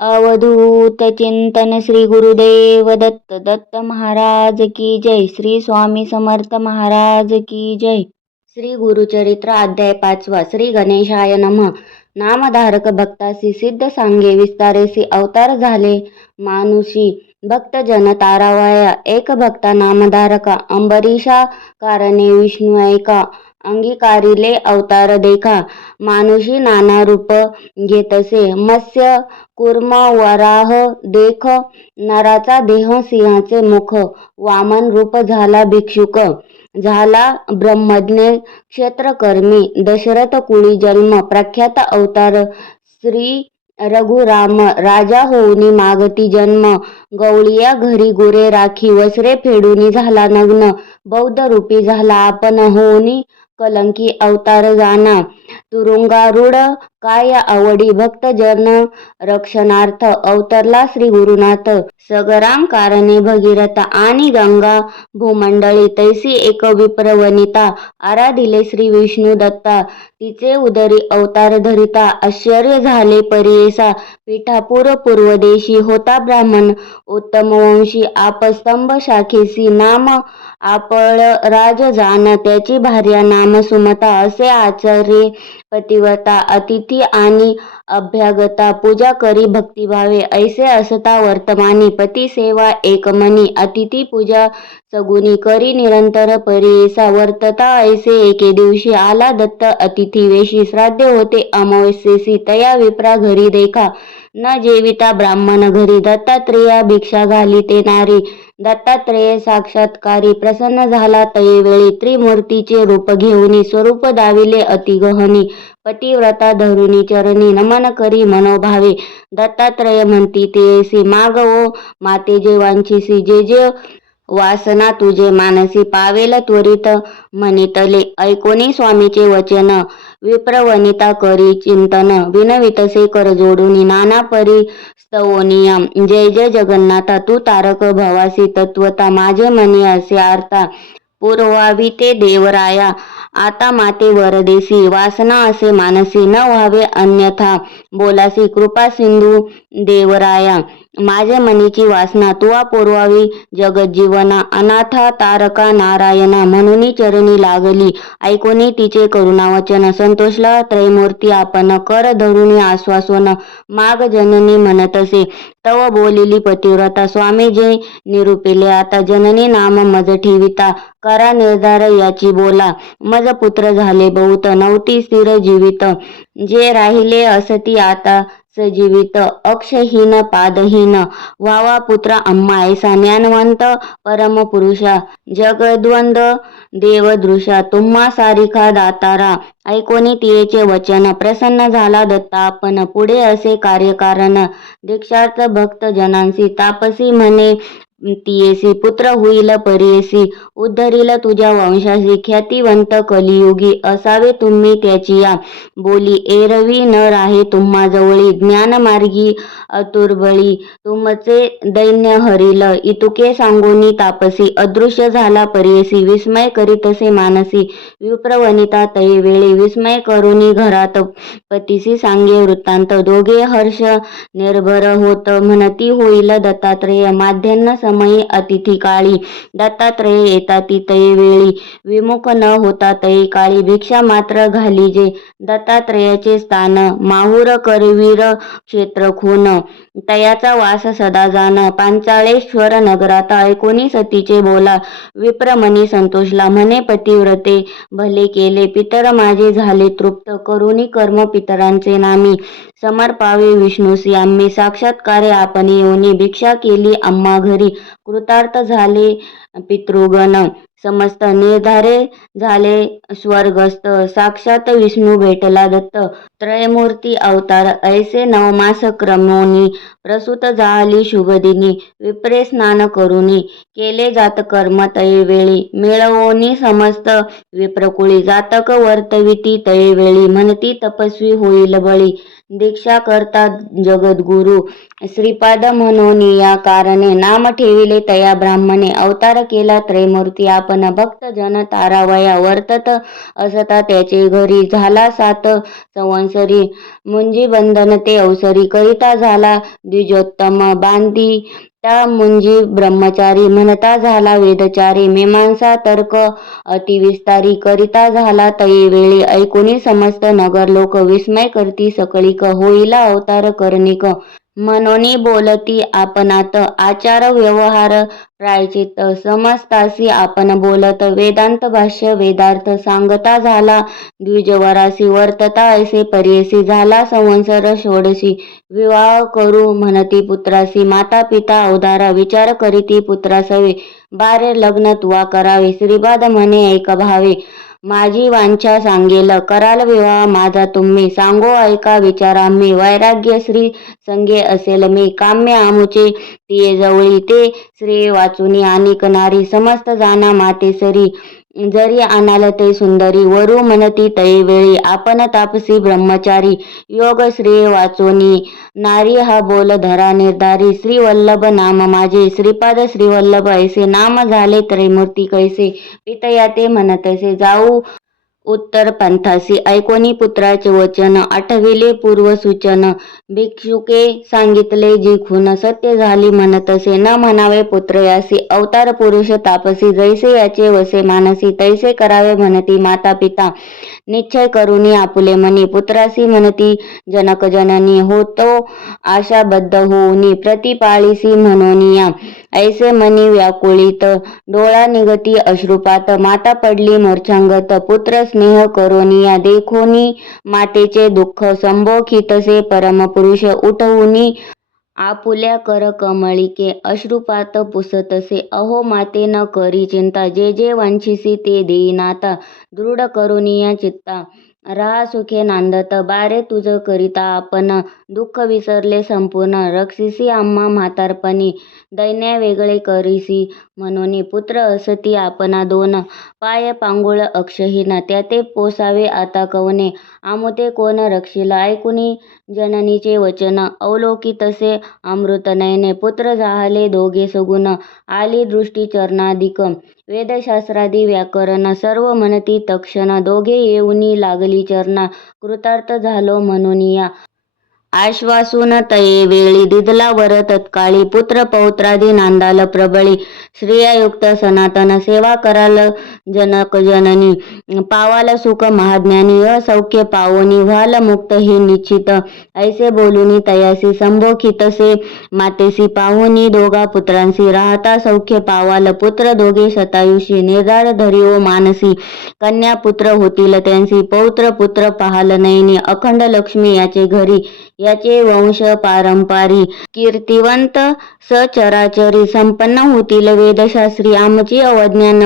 अवधूत चिंतन श्री गुरुदेव दत्त दत्त महाराज की जय. श्री स्वामी समर्थ महाराज की जय. श्री गुरुचरित्र अध्याय पाचवा श्री गणेशाय नमः. नामधारक भक्तासी सिद्ध सांगे विस्तारेसी अवतार झाले मानुषी. भक्त जन तारावाया एक भक्ता नामधारका अंबरीशा कारणे विष्णू ऐका. अंगीकारिले अवतार देखा मानुषी नाना रूप घेतसे. मत्स्य कुर्म वराह देख नराचा देह सिंहाचे मुख वामन रूप झाला भिक्षुक. झाला ब्रह्मज्ञ क्षेत्रकर्मी दशरथ कुळी जन्म प्रख्यात अवतार श्री रघुराम. राजा होऊनी मागती जन्म गवळिया घरी गुरे राखी वसरे फेडूनी झाला नग्न बौद्ध रूपी झाला आपण होऊनी कलंकी अवतार जाना। तुरुंगारूढ काय आवडी भक्त जन रक्षणार्थ अवतरला श्री गुरुनाथ. सगराम कारणे भगीरथ आणि गंगा भूमंडळी तैसी एक विप्रवनिता आराधिले श्री विष्णू दत्ता. तिचे उदरी अवतार धरिता आश्चर्य झाले परियेसा. पिठापूर पूर्वदेशी होता ब्राह्मण. उत्तम वंशी आपस्तंभ शाखेसी नाम आपळ राज जान त्याची भार्या नाम सुमता असे आचार्य पतिव्रता अतिथी आणि अभ्यागता पूजा करी भक्तिभावे ऐसे असता वर्तमानी पती सेवा एकमनी. अतिथी पूजा सगुनी करी निरंतर परीसा वर्तता ऐसे एके दिवशी. आला दत्त अतिथी वेशी. श्राद्ध होते अमावस्येसी तया विप्रा घरी देखा. न जेविता ब्राह्मण घरी. दत्तात्रेया भिक्षा घाली ते नारी. दत्तात्रेय साक्षात्कारी प्रसन्न झाला तयेवेळी त्रिमूर्तीचे रूप घेऊनी स्वरूप दाविले अतिगहनी पतिव्रता धरुणी चरणी नमन करी मनोभावे. दत्तात्रय म्हणती तेसी माग ओ माते जेवांची वांछिसी जे जे वासना तुझे मानसी पावेल त्वरित म्हणितले ऐकोनी स्वामीचे वचन. विप्रवनिता करी चिंतन विनवितसे कर जोडूनी नाना परी स्तवनियम. जय जय जगन्नाथा तू तारक भवासी तत्वता माझे मनी असे आर्ता. पुरवावी ते देवराया आता माते वरदेसी वासना असे मानसी न व्हावे अन्यथा. बोलासी कृपा सिंधू देवराया. माझे मनीची वासना तुवा पुरवावी. जगज्जीवना अनाथा तारका नारायणा म्हणून चरणी लागली. ऐकोनी तिचे करुणावचन. संतोषला त्रैमूर्ती आपण कर धरून आश्वासन. माग जननी म्हणतसे तव बोलिली पतिव्रता. स्वामी जे निरूपिले आता जननी नाम मज ठेविता. करा निर्धार याची बोला. मज पुत्र झाले बहुत. नवती स्थिर जीवित. जे राहिले असती आता सजीवित अक्षहीन पादहीन वावा पुत्र अम्मा ऐसा ज्ञानवंत परमपुरुषा जगद्वंद देवदृशा तुम्हा सारिखा दातारा ऐकोनी तियेचे वचन प्रसन्न झाला दत्ता आपण पुढे असे कार्यकारण दीक्षार्थ भक्त जनांसी तापसी म्हणे तियेसी पुत्र होईल परियेसी. उद्धरील तुझ्या वंशाशी ख्यातिवंत कलियुगी असावे तुम्ही त्याची या. बोली एरवी न राहे तुम्हा जवळी ज्ञानमार्गी अतुर्बळी तुमचे दैन्य हरिल इतुके सांगोनी तापसी. अदृश्य झाला परियेसी विस्मय करीतसे मानसी. विप्रवनिता तये वेळी विस्मय करुनी घरात पतीसी सांगे वृत्तांत. दोघे हर्ष निर्भर होत म्हणती होईल दत्तात्रेय. माध्यान्ह समयी अतिथी काळी दत्तात्रेय येता ती तये वेळी. विमुख न होता तये काळी भिक्षा मात्र घाली जे दत्तात्रयाचे स्थान. माहुर करवीर क्षेत्र खून. तयाचा वास सदा जाण पांचाळेश्वर नगरात ऐकोनी सतीचे बोला. विप्रमणी संतोषला म्हणे पतिव्रते भले केले पितर माझे झाले तृप्त. करुणी कर्म पितरांचे नामी. समर्पावे विष्णूसी आम्ही साक्षात्कारे आपण येऊनी भिक्षा केली आम्हा घरी. कृतार्थ झाले पितृगण. समस्त निर्धारे झाले. स्वर्गस्थ साक्षात विष्णू भेटला दत्त. त्रयमूर्ती अवतार ऐसे नवमास क्रमोनी. प्रसूत झाली शुभदिनी विप्रे स्नान करुनी. केले जात कर्म तयवेळी मिळवोनी समस्त विप्रकुळी. जातक वर्तविती तयवेळी म्हणती तपस्वी होईल बळी. दीक्षा करता जगद्गुरु. श्रीपाद म्हणून या कारणे. नाम ठेविले तया ब्राह्मणे. अवतार केला त्रयमूर्ती आपण. आपण भक्तजन तारावया वर्तत असता त्याचे घरी झाला सात. संवत्सरी मुंजी बंधन ते अवसरी करिता झाला द्विजोत्तम बांधी. त्या मुंजी ब्रह्मचारी म्हणता झाला वेदचारी मीमांसा तर्क. अतिविस्तारी करिता झाला तये वेळी ऐकुनी समस्त नगर लोक विस्मय करती सकळीक होईला अवतार कर्णिक मनोनी बोलती आपणात आचार व्यवहार प्रायचित समजतासी आपण बोलत वेदांत भाष्य वेदार्थ सांगता झाला. द्विजवरासी वर्तता ऐसे परीयसी झाला संवंसर षोडशी. विवाह करू म्हणती पुत्रासी माता पिता अवधारा विचार करीती पुत्रासवे. बारे लग्न तुवा करावे. श्रीपाद म्हणे एक भावे. माझी वांछा सांगेल कराल विवाह माझा तुम्ही. सांगो ऐका विचारा. मी वैराग्य श्री संगे असेल. मी काम्य आमुचे तिये जवळी ते श्री वाचुनी आणि कनारी समस्त जाना मातेसरी. जरी आणाल ते सुंदरी वरू म्हणती तये वेळी. आपण तापसी ब्रह्मचारी योग श्री वाचोनी. नारी हा बोल धरा निर्धारी. श्रीवल्लभ नाम माझे. श्रीपाद श्रीवल्लभ ऐसे नाम झाले त्रैमूर्ती कैसे? पितया ते म्हणतसे जाऊ उत्तर पंथासी ऐकोनी पुत्राचे वचन आठविले पूर्वसूचन. भिक्षुके सांगितले जी खून सत्य झाली म्हणतसे न म्हणावे पुत्र यासी अवतार पुरुष तापसी जैसे याचे वसे मानसी तैसे करावे म्हणती माता पिता निश्चय करुनी आपुले मनी पुत्रासी म्हणती जनक जननी होतो आशाबद्ध होऊनी प्रतिपाळीसी म्हणोनिया. ऐसे मनी व्याकुळीत डोळा निगती अश्रुपात माता पडली मूर्छांगत पुत्र स्नेह करोनिया देखोनी मातेचे दुःख संभोखितसे परमपुरुष उठवूनी आपुल्या कर कमळिके अश्रुपात पुसतसे अहो माते न करी चिंता जे जे वांछिसी ते देईनाता दृढ करुनिया चित्ता राह सुखे नांदत बारे तुझ करिता आपण. दुःख विसरले संपूर्ण. रक्षिसी आम्हा म्हातारपणी. दैन्य वेगळे करीसी. म्हणून पुत्र असती आपणा दोन. पाय पांगुळ अक्षहीन. त्याते पोसावे आता कवने. आमुते कोण रक्षिल? ऐकुनी जननीचे वचन. अवलोकितसे अमृतनयने पुत्र जाहले दोघे सगुण. आली दृष्टी चरणाधिक. वेदशास्त्रादी व्याकरण सर्व म्हणती तक्षणा दोघे येऊनी लागली चरणा. कृतार्थ झालो म्हणूनिया आश्वासून तये वेळी दिदला वर तत्काळी पुत्र पौत्रादी नांदाल प्रबळी. श्रियायुक्त सनातन सेवा कराल जनकजननी पावाल सुख महाज्ञानी असौख्य पावनी व्हाल मुक्त ही निश्चित. ऐसे बोलूनी तयासी संभोखितसे मातेसी पाहुनी दोघा पुत्रांसी राहता सौख्य पावाल पुत्र दोघे शतायुषी निर्धार धरिओ मानसी. कन्या पुत्र होतील त्यांसी पौत्र पुत्र पाहाल नयनी अखंड लक्ष्मी याचे घरी. याचे वंश पारंपारी कीर्तिवंत सचराचरी संपन्न होतील. वेदशास्त्री आमची अवज्ञान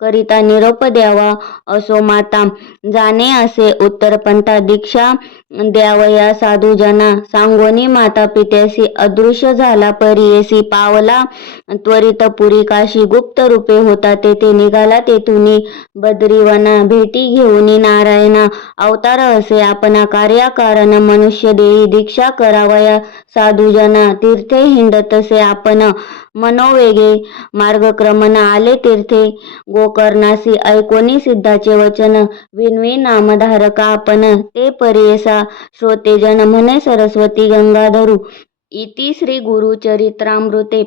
करिता निरोप द्यावा असो माता. जाणे असे उत्तरपंथा दीक्षा द्यावया साधुजना. सांगोनी माता पित्यासी अदृश्य झाला परियेसी पावला. त्वरित पुरी काशी गुप्त रूपे होता. तेथे निघाला तेथून बद्रीवना भेटी घेऊन नारायणा अवतार असे आपण कार्याकारण मनुष्य देई दीक्षा करावया साधुजना. तीर्थे हिंडतसे आपण मनोवेगे मार्गक्रमण आले तीर्थे. गोकर्णासी ऐकोनी सिद्धाचे वचन. विनवी नामधारका आपण. ते परियेसा श्रोतेजन म्हणे सरस्वती गंगाधरू. इति श्री गुरुचरित्रामृते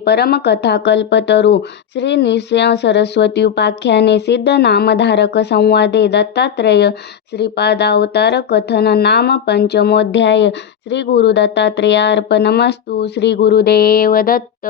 कल्पतरु. श्री नृसिंह सरस्वत्युपाख्याने सिद्ध नामधारक संवादे दत्तात्रय. श्रीपादावतार कथन नाम पंचमोध्याय. श्री गुरु दत्तात्रेयार्पणमस्तु. श्री गुरुदेव दत्त